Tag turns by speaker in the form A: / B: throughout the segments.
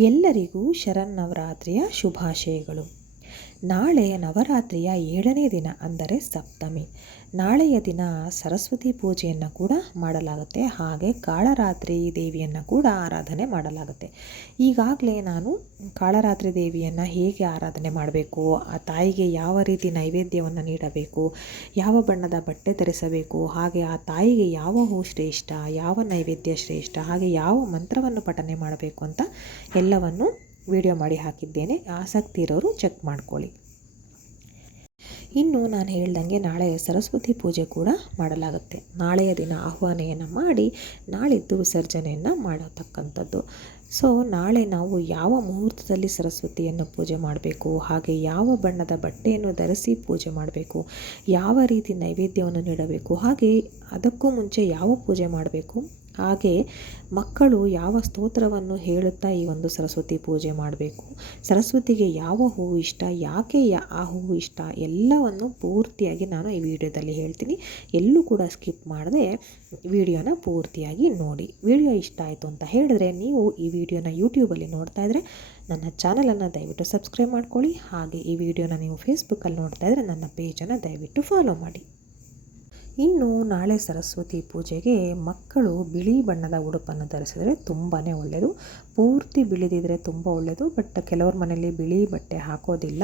A: ಎಲ್ಲರಿಗೂ ಶರನ್ನವರಾತ್ರಿಯ ಶುಭಾಶಯಗಳು. ನಾಳೆ ನವರಾತ್ರಿಯ ಏಳನೇ ದಿನ, ಅಂದರೆ ಸಪ್ತಮಿ. ನಾಳೆಯ ದಿನ ಸರಸ್ವತಿ ಪೂಜೆಯನ್ನು ಕೂಡ ಮಾಡಲಾಗುತ್ತೆ. ಹಾಗೆ ಕಾಳರಾತ್ರಿ ದೇವಿಯನ್ನು ಕೂಡ ಆರಾಧನೆ ಮಾಡಲಾಗುತ್ತೆ. ಈಗಾಗಲೇ ನಾನು ಕಾಳರಾತ್ರಿ ದೇವಿಯನ್ನು ಹೇಗೆ ಆರಾಧನೆ ಮಾಡಬೇಕು, ಆ ತಾಯಿಗೆ ಯಾವ ರೀತಿ ನೈವೇದ್ಯವನ್ನು ನೀಡಬೇಕು, ಯಾವ ಬಣ್ಣದ ಬಟ್ಟೆ ಧರಿಸಬೇಕು, ಹಾಗೆ ಆ ತಾಯಿಗೆ ಯಾವ ಹೂ ಶ್ರೇಷ್ಠ ಯಾವ ನೈವೇದ್ಯ ಶ್ರೇಷ್ಠ, ಹಾಗೆ ಯಾವ ಮಂತ್ರವನ್ನು ಪಠನೆ ಮಾಡಬೇಕು ಅಂತ ಎಲ್ಲವನ್ನು ವಿಡಿಯೋ ಮಾಡಿ ಹಾಕಿದ್ದೇನೆ. ಆಸಕ್ತಿ ಇರೋರು ಚೆಕ್ ಮಾಡ್ಕೊಳ್ಳಿ. ಇನ್ನು ನಾನು ಹೇಳ್ದಂಗೆ ನಾಳೆ ಸರಸ್ವತಿ ಪೂಜೆ ಕೂಡ ಮಾಡಲಾಗುತ್ತೆ. ನಾಳೆಯ ದಿನ ಆಹ್ವಾನೆಯನ್ನು ಮಾಡಿ ನಾಳಿದ್ದು ವಿಸರ್ಜನೆಯನ್ನು ಮಾಡತಕ್ಕಂಥದ್ದು. ಸೊ ನಾಳೆ ನಾವು ಯಾವ ಮುಹೂರ್ತದಲ್ಲಿ ಸರಸ್ವತಿಯನ್ನು ಪೂಜೆ ಮಾಡಬೇಕು, ಹಾಗೆ ಯಾವ ಬಣ್ಣದ ಬಟ್ಟೆಯನ್ನು ಧರಿಸಿ ಪೂಜೆ ಮಾಡಬೇಕು, ಯಾವ ರೀತಿ ನೈವೇದ್ಯವನ್ನು ನೀಡಬೇಕು, ಹಾಗೆ ಅದಕ್ಕೂ ಮುಂಚೆ ಯಾವ ಪೂಜೆ ಮಾಡಬೇಕು? ಹಾಗೆ ಮಕ್ಕಳು ಯಾವ ಸ್ತೋತ್ರವನ್ನು ಹೇಳುತ್ತಾ ಈ ಒಂದು ಸರಸ್ವತಿ ಪೂಜೆ ಮಾಡಬೇಕು? ಸರಸ್ವತಿಗೆ ಯಾವ ಹೂವು ಇಷ್ಟ? ಯಾಕೆ ಯಾ ಆ ಹೂವು ಇಷ್ಟ? ಎಲ್ಲವನ್ನು ಪೂರ್ತಿಯಾಗಿ ನಾನು ಈ ವಿಡಿಯೋದಲ್ಲಿ ಹೇಳ್ತೀನಿ. ಎಲ್ಲೂ ಕೂಡ ಸ್ಕಿಪ್ ಮಾಡದೆ ವಿಡಿಯೋನ ಪೂರ್ತಿಯಾಗಿ ನೋಡಿ. ವಿಡಿಯೋ ಇಷ್ಟ ಆಯಿತು ಅಂತ ಹೇಳಿದ್ರೆ ನೀವು ಈ ವಿಡಿಯೋನ ಯೂಟ್ಯೂಬಲ್ಲಿ ನೋಡ್ತಾ ಇದ್ದರೆ ನನ್ನ ಚಾನಲನ್ನು ದಯವಿಟ್ಟು ಸಬ್ಸ್ಕ್ರೈಬ್ ಮಾಡ್ಕೊಳ್ಳಿ. ಹಾಗೆ ಈ ವಿಡಿಯೋನ ನೀವು ಫೇಸ್ಬುಕ್ಕಲ್ಲಿ ನೋಡ್ತಾ ಇದ್ದರೆ ನನ್ನ ಪೇಜನ್ನು ದಯವಿಟ್ಟು ಫಾಲೋ ಮಾಡಿ. ಇನ್ನು ನಾಳೆ ಸರಸ್ವತಿ ಪೂಜೆಗೆ ಮಕ್ಕಳು ಬಿಳಿ ಬಣ್ಣದ ಉಡುಪನ್ನು ಧರಿಸಿದರೆ ತುಂಬಾ ಒಳ್ಳೆಯದು. ಪೂರ್ತಿ ಬಿಳಿದಿದ್ರೆ ತುಂಬ ಒಳ್ಳೆಯದು, ಬಟ್ ಕೆಲವ್ರ ಮನೆಯಲ್ಲಿ ಬಿಳಿ ಬಟ್ಟೆ ಹಾಕೋದಿಲ್ಲ.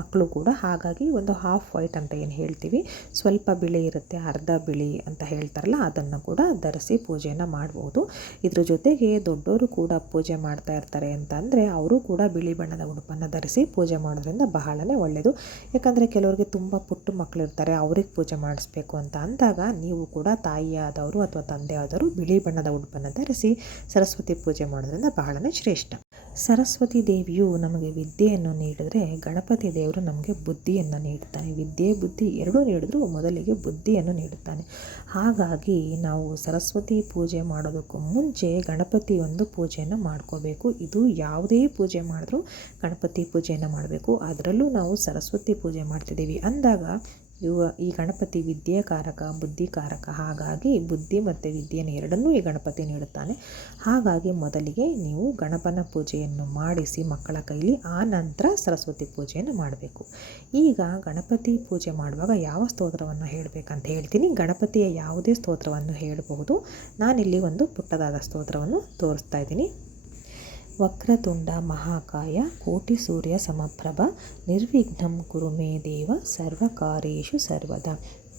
A: ಮಕ್ಕಳು ಕೂಡ ಹಾಗಾಗಿ ಒಂದು ಹಾಫ್ ವೈಟ್ ಅಂತ ಏನು ಹೇಳ್ತೀವಿ. ಸ್ವಲ್ಪ ಬಿಳಿ ಇರುತ್ತೆ, ಅರ್ಧ ಬಿಳಿ ಅಂತ ಹೇಳ್ತಾರಲ್ಲ, ಅದನ್ನು ಕೂಡ ಧರಿಸಿ ಪೂಜೆಯನ್ನು ಮಾಡ್ಬೋದು. ಇದ್ರ ಜೊತೆಗೆ ದೊಡ್ಡವರು ಕೂಡ ಪೂಜೆ ಮಾಡ್ತಾ ಇರ್ತಾರೆ ಅಂತ ಅವರು ಕೂಡ ಬಿಳಿ ಬಣ್ಣದ ಉಡುಪನ್ನು ಧರಿಸಿ ಪೂಜೆ ಮಾಡೋದ್ರಿಂದ ಬಹಳನೇ ಒಳ್ಳೆಯದು ಯಾಕಂದರೆ ಕೆಲವರಿಗೆ ತುಂಬ ಪುಟ್ಟ ಮಕ್ಕಳು ಇರ್ತಾರೆ, ಅವ್ರಿಗೆ ಪೂಜೆ ಮಾಡಿಸ್ಬೇಕು ಅಂತ ಅಂದಾಗ ನೀವು ಕೂಡ ತಾಯಿಯಾದವರು ಅಥವಾ ತಂದೆಯಾದವರು ಬಿಳಿ ಬಣ್ಣದ ಉಡುಪನ್ನು ಧರಿಸಿ ಸರಸ್ವತಿ ಪೂಜೆ ಮಾಡೋದ್ರಿಂದ ಬಹಳನೇ ಶ್ರೇಷ್ಠ. ಸರಸ್ವತಿ ದೇವಿಯು ನಮಗೆ ವಿದ್ಯೆಯನ್ನು ನೀಡಿದರೆ ಗಣಪತಿ ದೇವರು ನಮಗೆ ಬುದ್ಧಿಯನ್ನು ನೀಡುತ್ತಾನೆ ವಿದ್ಯೆ, ಬುದ್ಧಿ ಎರಡೂ ನೀಡಿದ್ರು ಮೊದಲಿಗೆ ಬುದ್ಧಿಯನ್ನು ನೀಡುತ್ತಾನೆ. ಹಾಗಾಗಿ ನಾವು ಸರಸ್ವತಿ ಪೂಜೆ ಮಾಡೋದಕ್ಕೂ ಮುಂಚೆ ಗಣಪತಿ ಒಂದು ಪೂಜೆಯನ್ನು ಮಾಡ್ಕೋಬೇಕು. ಇದು ಯಾವುದೇ ಪೂಜೆ ಮಾಡಿದ್ರೂ ಗಣಪತಿ ಪೂಜೆಯನ್ನು ಮಾಡಬೇಕು. ಅದರಲ್ಲೂ ನಾವು ಸರಸ್ವತಿ ಪೂಜೆ ಮಾಡ್ತಿದ್ದೀವಿ. ಅಂದಾಗ ಇವ ಈ ಗಣಪತಿ ವಿದ್ಯೆ ಕಾರಕ, ಬುದ್ಧಿ ಕಾರಕ. ಹಾಗಾಗಿ ಬುದ್ಧಿ ಮತ್ತು ವಿದ್ಯೆಯನ್ನು ಎರಡನ್ನೂ ಈ ಗಣಪತಿ ನೀಡುತ್ತಾನೆ. ಹಾಗಾಗಿ ಮೊದಲಿಗೆ ನೀವು ಗಣಪನ ಪೂಜೆಯನ್ನು ಮಾಡಿಸಿ ಮಕ್ಕಳ ಕೈಲಿ, ಆ ನಂತರ ಸರಸ್ವತಿ ಪೂಜೆಯನ್ನು ಮಾಡಬೇಕು. ಈಗ ಗಣಪತಿ ಪೂಜೆ ಮಾಡುವಾಗ ಯಾವ ಸ್ತೋತ್ರವನ್ನು ಹೇಳಬೇಕಂತ ಹೇಳ್ತೀನಿ. ಗಣಪತಿಯ ಯಾವುದೇ ಸ್ತೋತ್ರವನ್ನು ಹೇಳಬಹುದು. ನಾನಿಲ್ಲಿ ಒಂದು ಪುಟ್ಟದಾದ ಸ್ತೋತ್ರವನ್ನು ತೋರಿಸ್ತಾ ಇದ್ದೀನಿ. ವಕ್ರತುಂಡ ಮಹಾಕಾಯ ಕೋಟಿ ಸೂರ್ಯ ಸಮಪ್ರಭ ನಿರ್ವಿಘ್ನಂ ಕುರು ಮೇ ದೇವ ಸರ್ವಕಾರೇಶು ಸರ್ವದ.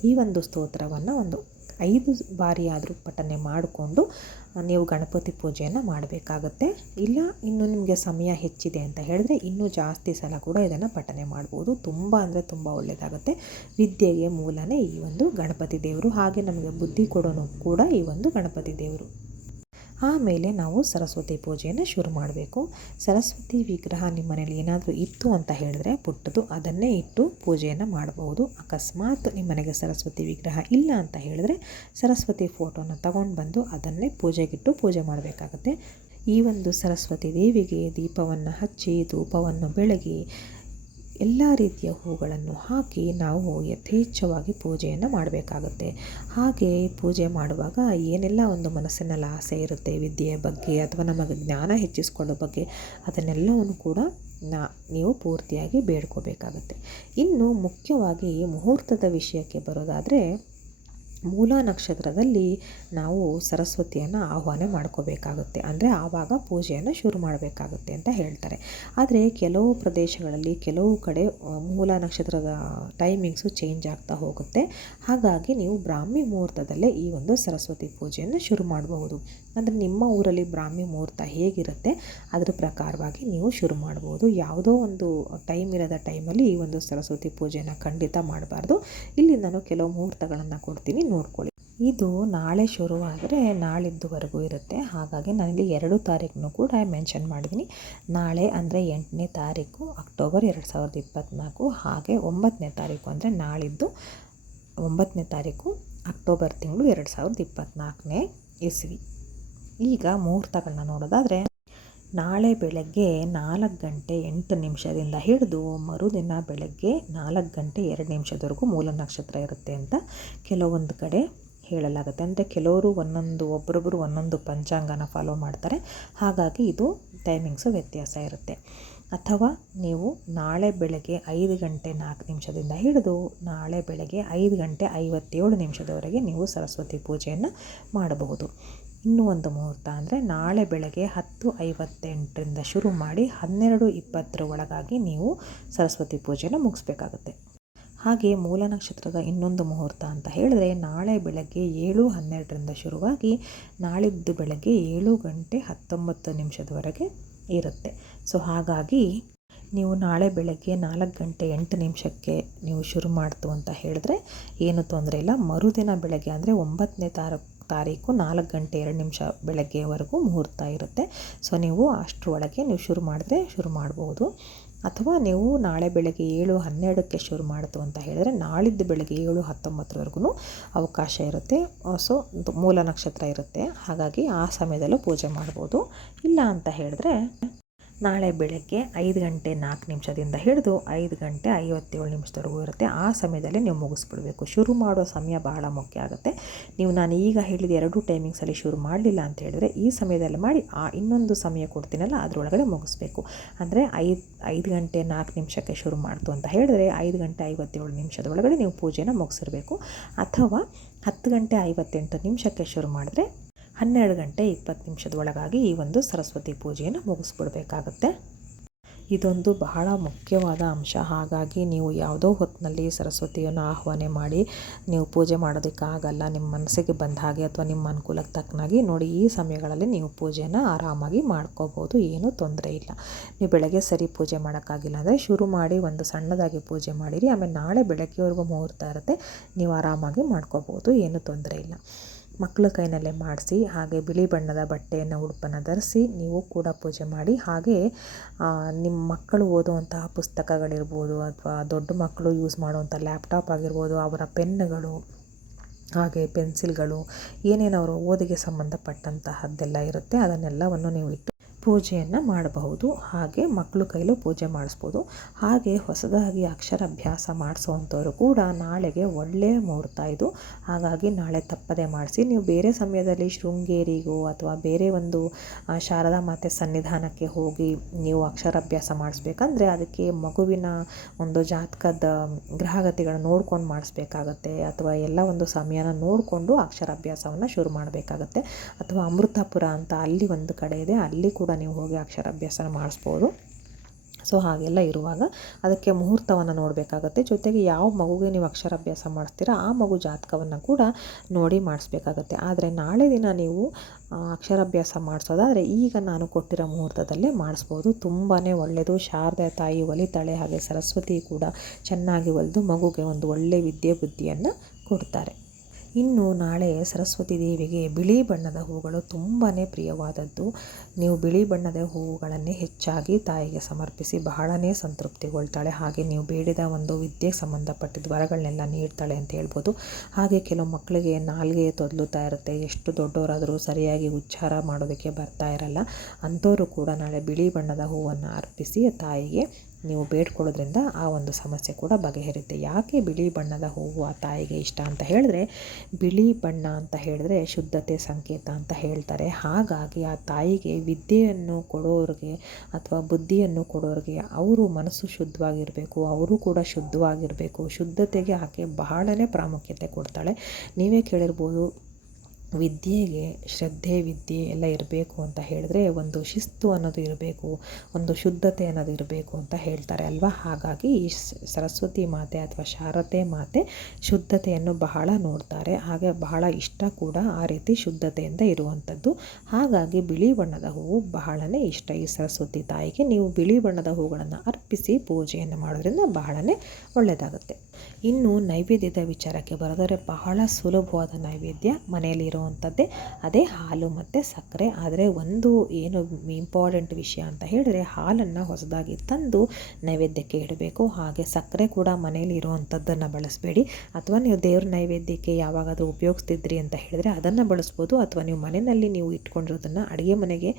A: ಈ ಒಂದು ಸ್ತೋತ್ರವನ್ನು ಒಂದು ಐದು ಬಾರಿ ಆದರೂ ಪಠನೆ ಮಾಡಿಕೊಂಡು ನೀವು ಗಣಪತಿ ಪೂಜೆಯನ್ನು ಮಾಡಬೇಕಾಗತ್ತೆ. ಇಲ್ಲ, ಇನ್ನು ನಿಮಗೆ ಸಮಯ ಹೆಚ್ಚಿದೆ ಅಂತ ಹೇಳಿದ್ರೆ ಇನ್ನೂ ಜಾಸ್ತಿ ಸಲ ಕೂಡ ಇದನ್ನು ಪಠನೆ ಮಾಡ್ಬೋದು. ತುಂಬ ಅಂದರೆ ತುಂಬ ಒಳ್ಳೆಯದಾಗುತ್ತೆ ವಿದ್ಯೆಗೆ ಮೂಲನೇ ಈ ಒಂದು ಗಣಪತಿ ದೇವರು. ಹಾಗೆ ನಮಗೆ ಬುದ್ಧಿ ಕೊಡೋನು ಕೂಡ ಈ ಒಂದು ಗಣಪತಿ ದೇವರು. ಆಮೇಲೆ ನಾವು ಸರಸ್ವತಿ ಪೂಜೆಯನ್ನು ಶುರು ಮಾಡಬೇಕು. ಸರಸ್ವತಿ ವಿಗ್ರಹ ನಿಮ್ಮ ಮನೇಲಿ ಏನಾದರೂ ಇತ್ತು ಅಂತ ಹೇಳಿದ್ರೆ ಪುಟ್ಟದು ಅದನ್ನೇ ಇಟ್ಟು ಪೂಜೆಯನ್ನು ಮಾಡಬಹುದು. ಅಕಸ್ಮಾತ್ ನಿಮ್ಮ ಮನೆಗೆ ಸರಸ್ವತಿ ವಿಗ್ರಹ ಇಲ್ಲ ಅಂತ ಹೇಳಿದ್ರೆ ಸರಸ್ವತಿ ಫೋಟೋನ ತಗೊಂಡು ಬಂದು ಅದನ್ನೇ ಪೂಜೆಗಿಟ್ಟು ಪೂಜೆ ಮಾಡಬೇಕಾಗತ್ತೆ. ಈ ಒಂದು ಸರಸ್ವತಿ ದೇವಿಗೆ ದೀಪವನ್ನು ಹಚ್ಚಿ, ಧೂಪವನ್ನು ಬೆಳಗಿ ಎಲ್ಲ ರೀತಿಯ ಹೂಗಳನ್ನು ಹಾಕಿ ನಾವು ಯಥೇಚ್ಛವಾಗಿ ಪೂಜೆಯನ್ನು ಮಾಡಬೇಕಾಗುತ್ತೆ. ಹಾಗೆ ಪೂಜೆ ಮಾಡುವಾಗ ಏನೆಲ್ಲ ಒಂದು ಮನಸ್ಸಿನಲ್ಲಿ ಆಸೆ ಇರುತ್ತೆ, ವಿದ್ಯೆಯ ಬಗ್ಗೆ ಅಥವಾ ನಮಗೆ ಜ್ಞಾನ ಹೆಚ್ಚಿಸ್ಕೊಳ್ಳೋ ಬಗ್ಗೆ, ಅದನ್ನೆಲ್ಲವನ್ನು ಕೂಡ ನಾ, ನೀವು ಪೂರ್ತಿಯಾಗಿ ಬೇಡ್ಕೋಬೇಕಾಗುತ್ತೆ. ಇನ್ನು ಮುಖ್ಯವಾಗಿ ಮುಹೂರ್ತದ ವಿಷಯಕ್ಕೆ ಬರೋದಾದರೆ ಮೂಲ ನಕ್ಷತ್ರದಲ್ಲಿ ನಾವು ಸರಸ್ವತಿಯನ್ನು ಆಹ್ವಾನ ಮಾಡ್ಕೋಬೇಕಾಗುತ್ತೆ. ಅಂದರೆ ಆವಾಗ ಪೂಜೆಯನ್ನು ಶುರು ಮಾಡಬೇಕಾಗುತ್ತೆ ಅಂತ ಹೇಳ್ತಾರೆ. ಆದರೆ ಕೆಲವು ಪ್ರದೇಶಗಳಲ್ಲಿ ಕೆಲವು ಕಡೆ ಮೂಲ ನಕ್ಷತ್ರದ ಟೈಮಿಂಗ್ಸು ಚೇಂಜ್ ಆಗ್ತಾ ಹೋಗುತ್ತೆ. ಹಾಗಾಗಿ ನೀವು ಬ್ರಾಹ್ಮಿ ಮುಹೂರ್ತದಲ್ಲೇ ಈ ಒಂದು ಸರಸ್ವತಿ ಪೂಜೆಯನ್ನು ಶುರು ಮಾಡಬಹುದು. ಅಂದರೆ ನಿಮ್ಮ ಊರಲ್ಲಿ ಬ್ರಾಹ್ಮಿ ಮುಹೂರ್ತ ಹೇಗಿರುತ್ತೆ, ಅದರ ಪ್ರಕಾರವಾಗಿ ನೀವು ಶುರು ಮಾಡ್ಬೋದು ಯಾವುದೋ ಒಂದು ಟೈಮ್ ಇರದ ಟೈಮಲ್ಲಿ ಈ ಒಂದು ಸರಸ್ವತಿ ಪೂಜೆಯನ್ನು ಖಂಡಿತ ಮಾಡಬಾರ್ದು. ಇಲ್ಲಿ ನಾನು ಕೆಲವು ಮುಹೂರ್ತಗಳನ್ನು ಕೊಡ್ತೀನಿ. ನೋಡ್ಕೊಳ್ಳಿ. ಇದು ನಾಳೆ ಶುರುವಾದರೆ ನಾಳಿದ್ದುವರೆಗೂ ಇರುತ್ತೆ. ಹಾಗಾಗಿ ನಾನಿಲ್ಲಿ ಎರಡು ತಾರೀಕನ್ನು ಕೂಡ ಮೆನ್ಷನ್ ಮಾಡಿದ್ದೀನಿ. ನಾಳೆ ಅಂದರೆ ಎಂಟನೇ ತಾರೀಕು ಅಕ್ಟೋಬರ್ ಎರಡು ಸಾವಿರದ ಇಪ್ಪತ್ತ್ನಾಲ್ಕು ಹಾಗೆ ಒಂಬತ್ತನೇ ತಾರೀಕು ಅಂದರೆ ನಾಳಿದ್ದು ಒಂಬತ್ತನೇ ತಾರೀಕು ಅಕ್ಟೋಬರ್ ತಿಂಗಳು ಎರಡು ಸಾವಿರದ ಇಪ್ಪತ್ತ್ನಾಲ್ಕನೇ ಇಸ್ವಿ. ಈಗ ಮುಹೂರ್ತಗಳನ್ನ ನೋಡೋದಾದರೆ ನಾಳೆ ಬೆಳಗ್ಗೆ ನಾಲ್ಕು ಗಂಟೆ ಎಂಟು ನಿಮಿಷದಿಂದ ಹಿಡಿದು ಮರುದಿನ ಬೆಳಗ್ಗೆ ನಾಲ್ಕು ಗಂಟೆ ಎರಡು ನಿಮಿಷದವರೆಗೂ ಮೂಲ ನಕ್ಷತ್ರ ಇರುತ್ತೆ ಅಂತ ಕೆಲವೊಂದು ಕಡೆ ಹೇಳಲಾಗುತ್ತೆ. ಅಂದರೆ ಕೆಲವರು ಒಂದೊಂದು ಒಬ್ಬರೊಬ್ಬರು ಒಂದೊಂದು ಪಂಚಾಂಗನ ಫಾಲೋ ಮಾಡ್ತಾರೆ. ಹಾಗಾಗಿ ಇದು ಟೈಮಿಂಗ್ಸು ವ್ಯತ್ಯಾಸ ಇರುತ್ತೆ. ಅಥವಾ ನೀವು ನಾಳೆ ಬೆಳಗ್ಗೆ ಐದು ಗಂಟೆ ನಾಲ್ಕು ನಿಮಿಷದಿಂದ ಹಿಡಿದು ನಾಳೆ ಬೆಳಗ್ಗೆ ಐದು ಗಂಟೆ ಐವತ್ತೇಳು ನಿಮಿಷದವರೆಗೆ ನೀವು ಸರಸ್ವತಿ ಪೂಜೆಯನ್ನು ಮಾಡಬಹುದು. ಇನ್ನೂ ಒಂದು ಮುಹೂರ್ತ ಅಂದರೆ ನಾಳೆ ಬೆಳಗ್ಗೆ ಹತ್ತು ಐವತ್ತೆಂಟರಿಂದ ಶುರು ಮಾಡಿ ಹನ್ನೆರಡು ಇಪ್ಪತ್ತರ ಒಳಗಾಗಿ ನೀವು ಸರಸ್ವತಿ ಪೂಜೆನ ಮುಗಿಸ್ಬೇಕಾಗುತ್ತೆ. ಹಾಗೆ ಮೂಲ ನಕ್ಷತ್ರದ ಇನ್ನೊಂದು ಮುಹೂರ್ತ ಅಂತ ಹೇಳಿದ್ರೆ ನಾಳೆ ಬೆಳಗ್ಗೆ ಏಳು ಹನ್ನೆರಡರಿಂದ ಶುರುವಾಗಿ ನಾಳಿದ್ದು ಬೆಳಗ್ಗೆ ಏಳು ಗಂಟೆ ಹತ್ತೊಂಬತ್ತು ನಿಮಿಷದವರೆಗೆ ಇರುತ್ತೆ. ಸೊ ಹಾಗಾಗಿ ನೀವು ನಾಳೆ ಬೆಳಗ್ಗೆ ನಾಲ್ಕು ಗಂಟೆ ಎಂಟು ನಿಮಿಷಕ್ಕೆ ನೀವು ಶುರು ಮಾಡ್ತು ಅಂತ ಹೇಳಿದ್ರೆ ಏನು ತೊಂದರೆ ಇಲ್ಲ. ಮರುದಿನ ಬೆಳಗ್ಗೆ ಅಂದರೆ ಒಂಬತ್ತನೇ ತಾರೀಕು ತಾರೀಕು ನಾಲ್ಕು ಗಂಟೆ ಎರಡು ನಿಮಿಷ ಬೆಳಗ್ಗೆವರೆಗೂ ಮುಹೂರ್ತ ಇರುತ್ತೆ. ಸೊ ನೀವು ಅಷ್ಟರೊಳಗೆ ನೀವು ಶುರು ಮಾಡಿದ್ರೆ ಶುರು ಮಾಡ್ಬೋದು. ಅಥವಾ ನೀವು ನಾಳೆ ಬೆಳಗ್ಗೆ ಏಳು ಹನ್ನೆರಡಕ್ಕೆ ಶುರು ಮಾಡಿತು ಅಂತ ಹೇಳಿದ್ರೆ ನಾಳಿದ್ದು ಬೆಳಗ್ಗೆ ಏಳು ಹತ್ತೊಂಬತ್ತರವರೆಗೂ ಅವಕಾಶ ಇರುತ್ತೆ. ಸೊ ಮೂಲ ನಕ್ಷತ್ರ ಇರುತ್ತೆ. ಹಾಗಾಗಿ ಆ ಸಮಯದಲ್ಲೂ ಪೂಜೆ ಮಾಡ್ಬೋದು. ಇಲ್ಲ ಅಂತ ಹೇಳಿದ್ರೆ ನಾಳೆ ಬೆಳಗ್ಗೆ ಐದು ಗಂಟೆ ನಾಲ್ಕು ನಿಮಿಷದಿಂದ ಹಿಡಿದು ಐದು ಗಂಟೆ ಐವತ್ತೇಳು ನಿಮಿಷದವರೆಗೂ ಇರುತ್ತೆ. ಆ ಸಮಯದಲ್ಲಿ ನೀವು ಮುಗಿಸ್ಬಿಡ್ಬೇಕು. ಶುರು ಮಾಡೋ ಸಮಯ ಬಹಳ ಮುಖ್ಯ ಆಗುತ್ತೆ. ನೀವು ನಾನು ಈಗ ಹೇಳಿದ ಎರಡು ಟೈಮಿಂಗ್ಸಲ್ಲಿ ಶುರು ಮಾಡಲಿಲ್ಲ ಅಂತ ಹೇಳಿದ್ರೆ ಈ ಸಮಯದಲ್ಲಿ ಮಾಡಿ ಆ ಇನ್ನೊಂದು ಸಮಯ ಕೊಡ್ತೀನಲ್ಲ, ಅದರೊಳಗಡೆ ಮುಗಿಸ್ಬೇಕು. ಅಂದರೆ ಐದು ಐದು ಗಂಟೆ ನಾಲ್ಕು ನಿಮಿಷಕ್ಕೆ ಶುರು ಮಾಡ್ತು ಅಂತ ಹೇಳಿದ್ರೆ ಐದು ಗಂಟೆ ಐವತ್ತೇಳು ನಿಮಿಷದ ಒಳಗಡೆ ನೀವು ಪೂಜೆನ ಮುಗಿಸಿರಬೇಕು. ಅಥವಾ ಹತ್ತು ಗಂಟೆ ಐವತ್ತೆಂಟು ನಿಮಿಷಕ್ಕೆ ಶುರು ಮಾಡಿದ್ರೆ ಹನ್ನೆರಡು ಗಂಟೆ ಇಪ್ಪತ್ತು ನಿಮಿಷದ ಒಳಗಾಗಿ ಈ ಒಂದು ಸರಸ್ವತಿ ಪೂಜೆಯನ್ನು ಮುಗಿಸ್ಬಿಡ್ಬೇಕಾಗತ್ತೆ. ಇದೊಂದು ಬಹಳ ಮುಖ್ಯವಾದ ಅಂಶ. ಹಾಗಾಗಿ ನೀವು ಯಾವುದೋ ಹೊತ್ತಿನಲ್ಲಿ ಸರಸ್ವತಿಯನ್ನು ಆಹ್ವಾನ ಮಾಡಿ ನೀವು ಪೂಜೆ ಮಾಡೋದಕ್ಕಾಗಲ್ಲ, ನಿಮ್ಮ ಮನಸ್ಸಿಗೆ ಬಂದ ಹಾಗೆ ಅಥವಾ ನಿಮ್ಮ ಅನುಕೂಲಕ್ಕೆ ತಕ್ಕನಾಗಿ ನೋಡಿ ಈ ಸಮಯಗಳಲ್ಲಿ ನೀವು ಪೂಜೆಯನ್ನು ಆರಾಮಾಗಿ ಮಾಡ್ಕೋಬೋದು, ಏನೂ ತೊಂದರೆ ಇಲ್ಲ. ನೀವು ಬೆಳಗ್ಗೆ ಸರಿ ಪೂಜೆ ಮಾಡೋಕ್ಕಾಗಿಲ್ಲ ಅಂದರೆ ಶುರು ಮಾಡಿ ಒಂದು ಸಣ್ಣದಾಗಿ ಪೂಜೆ ಮಾಡಿರಿ, ಆಮೇಲೆ ನಾಳೆ ಬೆಳಗ್ಗೆವರೆಗೂ ಮುಹೂರ್ತ ಇರುತ್ತೆ, ನೀವು ಆರಾಮಾಗಿ ಮಾಡ್ಕೋಬೋದು, ಏನೂ ತೊಂದರೆ ಇಲ್ಲ. ಮಕ್ಕಳ ಕೈನಲ್ಲೇ ಮಾಡಿಸಿ, ಹಾಗೆ ಬಿಳಿ ಬಣ್ಣದ ಬಟ್ಟೆಯನ್ನು ಉಡುಪನ್ನು ಧರಿಸಿ ನೀವು ಕೂಡ ಪೂಜೆ ಮಾಡಿ. ಹಾಗೆ ನಿಮ್ಮ ಮಕ್ಕಳು ಓದುವಂತಹ ಪುಸ್ತಕಗಳಿರ್ಬೋದು ಅಥವಾ ದೊಡ್ಡ ಮಕ್ಕಳು ಯೂಸ್ ಮಾಡುವಂಥ ಲ್ಯಾಪ್ಟಾಪ್ ಆಗಿರ್ಬೋದು, ಅವರ ಪೆನ್ನುಗಳು, ಹಾಗೆ ಪೆನ್ಸಿಲ್ಗಳು ಏನೇನು ಅವರು ಓದಿಗೆ ಸಂಬಂಧಪಟ್ಟಂತಹದ್ದೆಲ್ಲ ಇರುತ್ತೆ. ಅದನ್ನೆಲ್ಲವನ್ನು ನೀವು ಇಟ್ಟು ಪೂಜೆಯನ್ನು ಮಾಡಬಹುದು. ಹಾಗೆ ಮಕ್ಕಳು ಕೈಲೂ ಪೂಜೆ ಮಾಡಿಸ್ಬೋದು. ಹಾಗೆ ಹೊಸದಾಗಿ ಅಕ್ಷರಾಭ್ಯಾಸ ಮಾಡಿಸೋವಂಥವ್ರು ಕೂಡ ನಾಳೆಗೆ ಒಳ್ಳೆಯ ಮುಹೂರ್ತ ಇದು. ಹಾಗಾಗಿ ನಾಳೆ ತಪ್ಪದೆ ಮಾಡಿಸಿ. ನೀವು ಬೇರೆ ಸಮಯದಲ್ಲಿ ಶೃಂಗೇರಿಗೋ ಅಥವಾ ಬೇರೆ ಒಂದು ಶಾರದಾ ಮಾತೆ ಸನ್ನಿಧಾನಕ್ಕೆ ಹೋಗಿ ನೀವು ಅಕ್ಷರಾಭ್ಯಾಸ ಮಾಡಿಸ್ಬೇಕಂದ್ರೆ ಅದಕ್ಕೆ ಮಗುವಿನ ಒಂದು ಜಾತಕದ ಗ್ರಹಗತಿಗಳನ್ನ ನೋಡ್ಕೊಂಡು ಮಾಡಿಸ್ಬೇಕಾಗತ್ತೆ. ಅಥವಾ ಎಲ್ಲ ಒಂದು ಸಮಯನ ನೋಡಿಕೊಂಡು ಅಕ್ಷರಾಭ್ಯಾಸವನ್ನು ಶುರು ಮಾಡಬೇಕಾಗತ್ತೆ. ಅಥವಾ ಅಮೃತಪುರ ಅಂತ ಅಲ್ಲಿ ಒಂದು ಕಡೆ ಇದೆ. ಅಲ್ಲಿ ಕೂಡ ನೀವು ಹೋಗಿ ಅಕ್ಷರಾಭ್ಯಾಸನ ಮಾಡಿಸ್ಬೋದು. ಸೊ, ಹಾಗೆಲ್ಲ ಇರುವಾಗ ಅದಕ್ಕೆ ಮುಹೂರ್ತವನ್ನು ನೋಡಬೇಕಾಗತ್ತೆ. ಜೊತೆಗೆ ಯಾವ ಮಗುಗೆ ನೀವು ಅಕ್ಷರಾಭ್ಯಾಸ ಮಾಡಿಸ್ತೀರಾ, ಆ ಮಗು ಜಾತಕವನ್ನು ಕೂಡ ನೋಡಿ ಮಾಡಿಸ್ಬೇಕಾಗತ್ತೆ. ಆದರೆ ನಾಳೆ ದಿನ ನೀವು ಅಕ್ಷರಾಭ್ಯಾಸ ಮಾಡಿಸೋದಾದರೆ ಈಗ ನಾನು ಕೊಟ್ಟಿರೋ ಮುಹೂರ್ತದಲ್ಲೇ ಮಾಡಿಸ್ಬೋದು. ತುಂಬಾ ಒಳ್ಳೆಯದು ಶಾರದೆ ತಾಯಿ ಒಲಿತಾಳೆ ಹಾಗೆ ಸರಸ್ವತಿ ಕೂಡ ಚೆನ್ನಾಗಿ ಒಲಿದು ಮಗುಗೆ ಒಂದು ಒಳ್ಳೆಯ ವಿದ್ಯೆ ಬುದ್ಧಿಯನ್ನು ಕೊಡ್ತಾರೆ. ಇನ್ನು ನಾಳೆ ಸರಸ್ವತಿ ದೇವಿಗೆ ಬಿಳಿ ಬಣ್ಣದ ಹೂಗಳು ತುಂಬಾ ಪ್ರಿಯವಾದದ್ದು. ನೀವು ಬಿಳಿ ಬಣ್ಣದ ಹೂವುಗಳನ್ನೇ ಹೆಚ್ಚಾಗಿ ತಾಯಿಗೆ ಸಮರ್ಪಿಸಿ ಬಹಳನೇ ಸಂತೃಪ್ತಿಗೊಳ್ತಾಳೆ. ಹಾಗೆ ನೀವು ಬೇಡಿದ ಒಂದು ವಿದ್ಯೆಗೆ ಸಂಬಂಧಪಟ್ಟಿದ್ದ ವರಗಳನ್ನೆಲ್ಲ ನೀಡ್ತಾಳೆ ಅಂತ ಹೇಳ್ಬೋದು. ಹಾಗೆ ಕೆಲವು ಮಕ್ಕಳಿಗೆ ನಾಲ್ಗೆ ತೊದಲುತ್ತಾ ಇರುತ್ತೆ ಎಷ್ಟು ದೊಡ್ಡವರಾದರೂ ಸರಿಯಾಗಿ ಉಚ್ಚಾರ ಮಾಡೋದಕ್ಕೆ ಬರ್ತಾ ಇರಲ್ಲ. ಅಂಥವರು ಕೂಡ ನಾಳೆ ಬಿಳಿ ಬಣ್ಣದ ಹೂವನ್ನು ಅರ್ಪಿಸಿ ತಾಯಿಗೆ ನೀವು ಬೇಡ್ಕೊಳ್ಳೋದ್ರಿಂದ ಆ ಒಂದು ಸಮಸ್ಯೆ ಕೂಡ ಬಗೆಹರಿಯುತ್ತೆ. ಯಾಕೆ ಬಿಳಿ ಬಣ್ಣದ ಹೂವು ಆ ತಾಯಿಗೆ ಇಷ್ಟ ಅಂತ ಹೇಳಿದ್ರೆ, ಬಿಳಿ ಬಣ್ಣ ಅಂತ ಹೇಳಿದ್ರೆ ಶುದ್ಧತೆ ಸಂಕೇತ ಅಂತ ಹೇಳ್ತಾರೆ. ಹಾಗಾಗಿ ಆ ತಾಯಿಗೆ ವಿದ್ಯೆಯನ್ನು ಕೊಡೋರಿಗೆ ಅಥವಾ ಬುದ್ಧಿಯನ್ನು ಕೊಡೋರಿಗೆ ಅವರು ಮನಸ್ಸು ಶುದ್ಧವಾಗಿರಬೇಕು, ಅವರು ಕೂಡ ಶುದ್ಧವಾಗಿರಬೇಕು. ಶುದ್ಧತೆಗೆ ಆಕೆ ಬಹಳನೇ ಪ್ರಾಮುಖ್ಯತೆ ಕೊಡ್ತಾಳೆ. ನೀವೇ ಕೇಳಿರ್ಬೋದು ವಿದ್ಯೆಗೆ, ಶ್ರದ್ಧೆ, ವಿದ್ಯೆ ಎಲ್ಲ ಇರಬೇಕು ಅಂತ ಹೇಳಿದ್ರೆ ಒಂದು ಶಿಸ್ತು ಅನ್ನೋದು ಇರಬೇಕು, ಒಂದು ಶುದ್ಧತೆ ಅನ್ನೋದು ಇರಬೇಕು ಅಂತ ಹೇಳ್ತಾರೆ ಅಲ್ವಾ? ಹಾಗಾಗಿ ಈ ಸರಸ್ವತಿ ಮಾತೆ ಅಥವಾ ಶಾರದೆ ಮಾತೆ ಶುದ್ಧತೆಯನ್ನು ಬಹಳ ನೋಡ್ತಾರೆ. ಹಾಗೆ ಬಹಳ ಇಷ್ಟ ಕೂಡ ಆ ರೀತಿ ಶುದ್ಧತೆಯಿಂದ ಇರುವಂಥದ್ದು. ಹಾಗಾಗಿ ಬಿಳಿ ಬಣ್ಣದ ಹೂವು ಬಹಳನೇ ಇಷ್ಟ ಈ ಸರಸ್ವತಿ ತಾಯಿಗೆ. ನೀವು ಬಿಳಿ ಬಣ್ಣದ ಹೂಗಳನ್ನು ಅರ್ಪಿಸಿ ಪೂಜೆಯನ್ನು ಮಾಡೋದ್ರಿಂದ ಬಹಳನೇ ಒಳ್ಳೆಯದಾಗುತ್ತೆ. ಇನ್ನು ನೈವೇದ್ಯದ ವಿಚಾರಕ್ಕೆ ಬರೆದರೆ ಬಹಳ ಸುಲಭವಾದ ನೈವೇದ್ಯ ಮನೆಯಲ್ಲಿರೋ ಇರೋವಂಥದ್ದೇ ಅದೇ ಹಾಲು ಮತ್ತು ಸಕ್ಕರೆ. ಆದರೆ ಒಂದು ಏನು ಇಂಪಾರ್ಟೆಂಟ್ ವಿಷಯ ಅಂತ ಹೇಳಿದ್ರೆ ಹಾಲನ್ನು ಹೊಸದಾಗಿ ತಂದು ನೈವೇದ್ಯಕ್ಕೆ ಇಡಬೇಕು. ಹಾಗೆ ಸಕ್ಕರೆ ಕೂಡ ಮನೆಯಲ್ಲಿ ಇರುವಂಥದ್ದನ್ನು ಬಳಸಬೇಡಿ. ಅಥವಾ ನೀವು ದೇವ್ರ ನೈವೇದ್ಯಕ್ಕೆ ಯಾವಾಗಾದರೂ ಉಪಯೋಗಿಸ್ತಿದ್ರಿ ಅಂತ ಹೇಳಿದ್ರೆ ಅದನ್ನು ಬಳಸ್ಬೋದು. ಅಥವಾ ನೀವು ಮನೆಯಲ್ಲಿ ನೀವು ಇಟ್ಕೊಂಡಿರೋದನ್ನು ಅಡುಗೆ ಮನೆಗೆ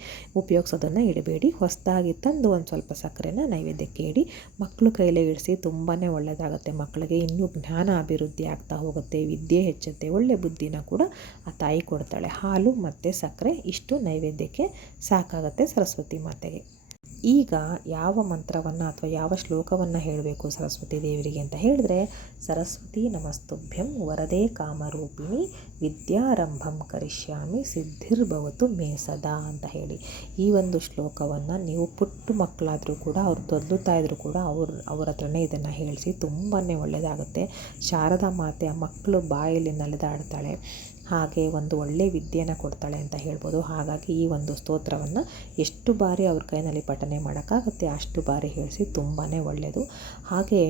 A: ಉಪಯೋಗಿಸೋದನ್ನು ಇಡಬೇಡಿ. ಹೊಸದಾಗಿ ತಂದು ಒಂದು ಸ್ವಲ್ಪ ಸಕ್ಕರೆನ ನೈವೇದ್ಯಕ್ಕೆ ಇಡಿ. ಮಕ್ಕಳು ಕೈಲೇ ಇಡಿಸಿ ತುಂಬಾ ಒಳ್ಳೆಯದಾಗುತ್ತೆ ಮಕ್ಕಳಿಗೆ ಇನ್ನೂ ಜ್ಞಾನ ಅಭಿವೃದ್ಧಿ ಆಗ್ತಾ ಹೋಗುತ್ತೆ. ವಿದ್ಯೆ ಹೆಚ್ಚುತ್ತೆ. ಒಳ್ಳೆ ಬುದ್ಧಿನ ಕೂಡ ಆ ತಾಯಿ ಕೊಡ್ತಾಳೆ. ಹಾಲು ಮತ್ತು ಸಕ್ಕರೆ ಇಷ್ಟು ನೈವೇದ್ಯಕ್ಕೆ ಸಾಕಾಗುತ್ತೆ ಸರಸ್ವತಿ ಮಾತೆಗೆ. ಈಗ ಯಾವ ಮಂತ್ರವನ್ನು ಅಥವಾ ಯಾವ ಶ್ಲೋಕವನ್ನು ಹೇಳಬೇಕು ಸರಸ್ವತಿ ದೇವರಿಗೆ ಅಂತ ಹೇಳಿದ್ರೆ, ಸರಸ್ವತಿ ನಮಸ್ತುಭ್ಯಂ ವರದೇ ಕಾಮರೂಪಿಣಿ ವಿದ್ಯಾರಂಭಂ ಕರಿಷ್ಯಾಮಿ ಸಿದ್ಧಿರ್ಭವತು ಮೇ ಸದಾ ಅಂತ ಹೇಳಿ. ಈ ಒಂದು ಶ್ಲೋಕವನ್ನು ನೀವು ಪುಟ್ಟು ಮಕ್ಕಳಾದರೂ ಕೂಡ ಅವ್ರು ತೊದಲುತ್ತಾ ಇದ್ದರೂ ಕೂಡ ಅವ್ರ ಅವ್ರ ಹತ್ರನೇ ಇದನ್ನು ಹೇಳಿಸಿ ತುಂಬಾ ಒಳ್ಳೆಯದಾಗುತ್ತೆ ಶಾರದಾ ಮಾತೆ ಮಕ್ಕಳು ಬಾಯಲ್ಲಿ ನಲಿದಾಡ್ತಾಳೆ. ಹಾಗೆ ಒಂದು ಒಳ್ಳೆಯ ವಿದ್ಯೆಯನ್ನು ಕೊಡ್ತಾಳೆ ಅಂತ ಹೇಳ್ಬೋದು. ಹಾಗಾಗಿ ಈ ಒಂದು ಸ್ತೋತ್ರವನ್ನು ಎಷ್ಟು ಬಾರಿ ಅವ್ರ ಕೈನಲ್ಲಿ ಪಠನೆ ಮಾಡೋಕ್ಕಾಗುತ್ತೆ ಅಷ್ಟು ಬಾರಿ ಹೇಳಿಸಿ ತುಂಬಾ ಒಳ್ಳೆಯದು ಹಾಗೆ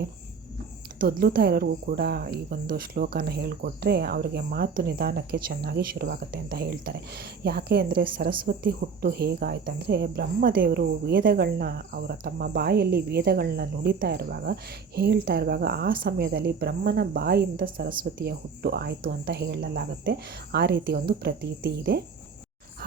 A: ತೊದಲುತ್ತಾ ಇರೋರಿಗೂ ಕೂಡ ಈ ಒಂದು ಶ್ಲೋಕನ ಹೇಳಿಕೊಟ್ರೆ ಅವರಿಗೆ ಮಾತು ನಿಧಾನಕ್ಕೆ ಚೆನ್ನಾಗಿ ಶುರುವಾಗುತ್ತೆ ಅಂತ ಹೇಳ್ತಾರೆ. ಯಾಕೆ ಅಂದರೆ ಸರಸ್ವತಿ ಹುಟ್ಟು ಹೇಗಾಯ್ತಂದರೆ ಬ್ರಹ್ಮದೇವರು ವೇದಗಳನ್ನ ಅವರ ತಮ್ಮ ಬಾಯಲ್ಲಿ ವೇದಗಳನ್ನ ನುಡಿತಾ ಇರುವಾಗ, ಹೇಳ್ತಾ ಇರುವಾಗ ಆ ಸಮಯದಲ್ಲಿ ಬ್ರಹ್ಮನ ಬಾಯಿಂದ ಸರಸ್ವತಿಯ ಹುಟ್ಟು ಆಯಿತು ಅಂತ ಹೇಳಲಾಗುತ್ತೆ. ಆ ರೀತಿ ಒಂದು ಪ್ರತೀತಿ ಇದೆ.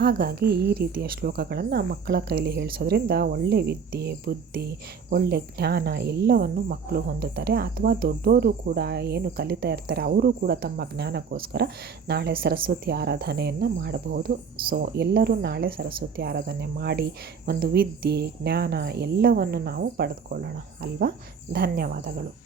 A: ಹಾಗಾಗಿ ಈ ರೀತಿಯ ಶ್ಲೋಕಗಳನ್ನು ಮಕ್ಕಳ ಕೈಲಿ ಹೇಳಿಸೋದ್ರಿಂದ ಒಳ್ಳೆ ವಿದ್ಯೆ, ಬುದ್ಧಿ, ಒಳ್ಳೆ ಜ್ಞಾನ ಎಲ್ಲವನ್ನು ಮಕ್ಕಳು ಹೊಂದುತ್ತಾರೆ. ಅಥವಾ ದೊಡ್ಡವರು ಕೂಡ ಏನು ಕಲಿತಾ ಇರ್ತಾರೆ, ಅವರು ಕೂಡ ತಮ್ಮ ಜ್ಞಾನಕ್ಕೋಸ್ಕರ ನಾಳೆ ಸರಸ್ವತಿ ಆರಾಧನೆಯನ್ನು ಮಾಡಬಹುದು. ಸೊ ಎಲ್ಲರೂ ನಾಳೆ ಸರಸ್ವತಿ ಆರಾಧನೆ ಮಾಡಿ ಒಂದು ವಿದ್ಯೆ, ಜ್ಞಾನ ಎಲ್ಲವನ್ನು ನಾವು ಪಡೆದುಕೊಳ್ಳೋಣ. ಅಲ್ವಾ? ಧನ್ಯವಾದಗಳು.